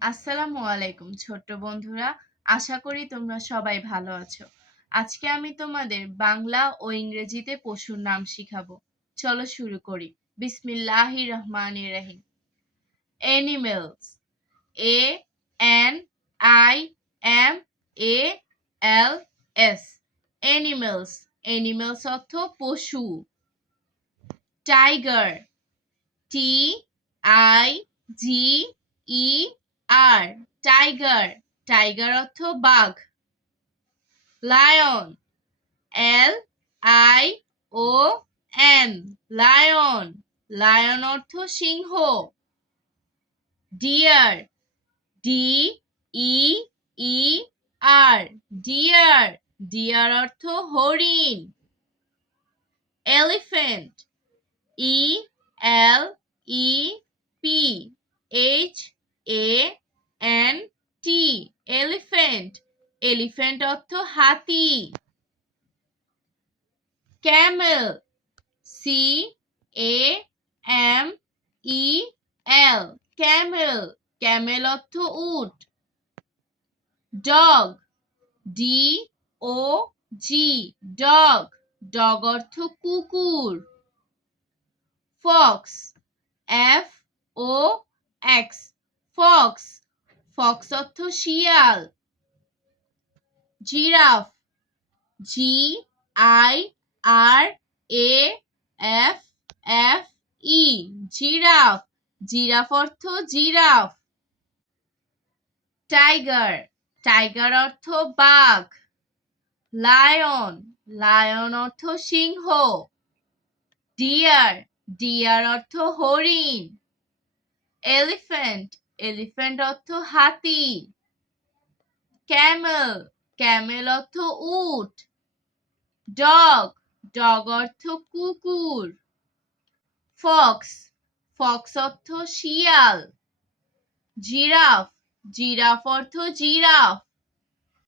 আসসালামু আলাইকুম, ছোট্ট বন্ধুরা। আশা করি তোমরা সবাই ভালো আছো। আজকে আমি তোমাদের বাংলা ও ইংরেজিতে পশুর নাম শিখাবো। চলো শুরু করি। বিসমিল্লাহির রহমানির রহিম। Animals A N I M A L S animals animals অর্থ পশু। Tiger T I G E R tiger tiger অর্থ বাঘ। Lion L I O N lion lion অর্থ সিংহ। Deer D E E R deer deer অর্থ হরিণ। Elephant E L E P H A N T elephant elephant অর্থ হাতি। Camel C A M E L camel camel অর্থ উট। Dog D O G dog dog অর্থ কুকুর। Fox F O X fox fox অর্থ শিয়াল। Giraffe. G I R A F F E. Giraffe. Giraffe অর্থ giraffe. Tiger. Tiger অর্থ বাঘ। Lion. Lion অর্থ সিংহ। ডিয়ার। ডিয়ার অর্থ হরিণ। এলিফ্যান্ট। এলিফ্যান্ট অর্থ হাতি। ক্যামেল ক্যামেল অর্থ উট। ডগ ডগ অর্থ কুকুর। ফক্স ফক্স অর্থ শিয়াল। জিরাফ জিরাফ অর্থ জিরাফ